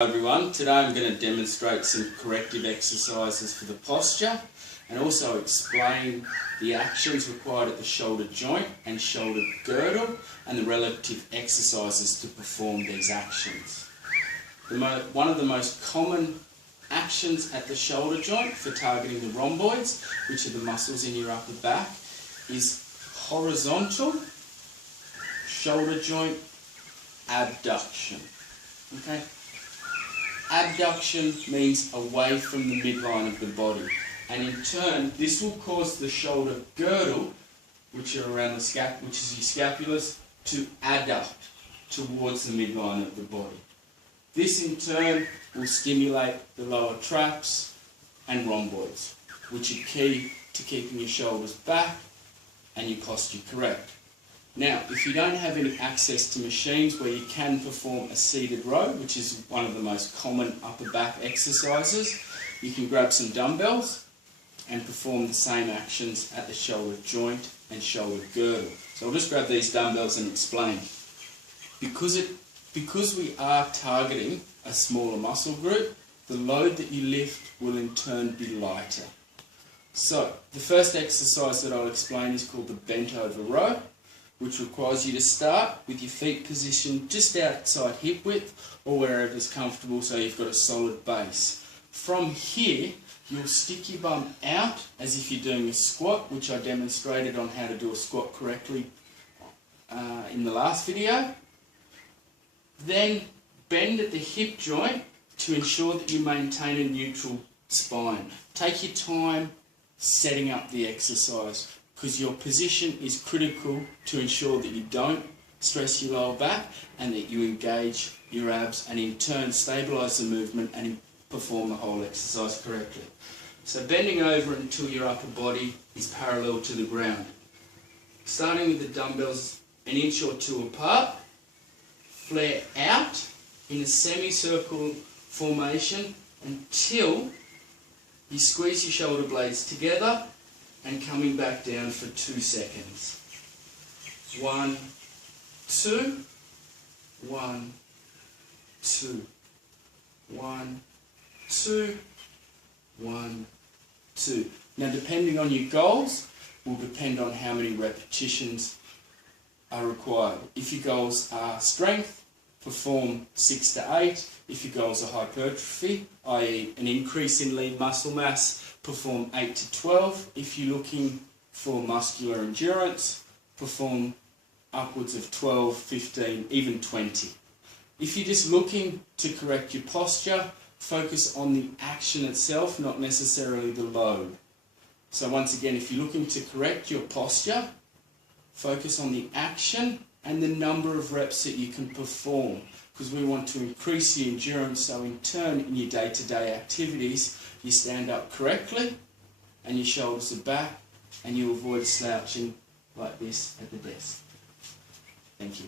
Hello everyone, today I'm going to demonstrate some corrective exercises for the posture and also explain the actions required at the shoulder joint and shoulder girdle and the relative exercises to perform these actions. One of the most common actions at the shoulder joint for targeting the rhomboids, which are the muscles in your upper back, is horizontal shoulder joint abduction. Okay? Abduction means away from the midline of the body, and in turn this will cause the shoulder girdle, which are around the which is your scapulars, to adduct towards the midline of the body. This in turn will stimulate the lower traps and rhomboids, which are key to keeping your shoulders back and your posture correct. Now, if you don't have any access to machines where you can perform a seated row, which is one of the most common upper back exercises, you can grab some dumbbells and perform the same actions at the shoulder joint and shoulder girdle. So I'll just grab these dumbbells and explain. Because we are targeting a smaller muscle group, the load that you lift will in turn be lighter. So the first exercise that I'll explain is called the bent over row, which requires you to start with your feet positioned just outside hip width or wherever is comfortable, so you've got a solid base. From here, you'll stick your bum out as if you're doing a squat, which I demonstrated on how to do a squat correctly in the last video. Then bend at the hip joint to ensure that you maintain a neutral spine. Take your time setting up the exercise, because your position is critical to ensure that you don't stress your lower back and that you engage your abs and in turn stabilise the movement and perform the whole exercise correctly. So bending over until your upper body is parallel to the ground. Starting with the dumbbells an inch or two apart, flare out in a semicircle formation until you squeeze your shoulder blades together and coming back down for 2 seconds. 1, 2, 1, 2, 1, 2, 1, 2. Now depending on your goals will depend on how many repetitions are required. If your goals are strength, perform 6 to 8. If your goals are hypertrophy, i.e. an increase in lean muscle mass, perform 8 to 12. If you're looking for muscular endurance, perform upwards of 12, 15, even 20. If you're just looking to correct your posture, focus on the action itself, not necessarily the load. So once again, if you're looking to correct your posture, focus on the action and the number of reps that you can perform, because we want to increase your endurance, so in turn in your day-to-day activities you stand up correctly and your shoulders are back and you avoid slouching like this at the desk. Thank you.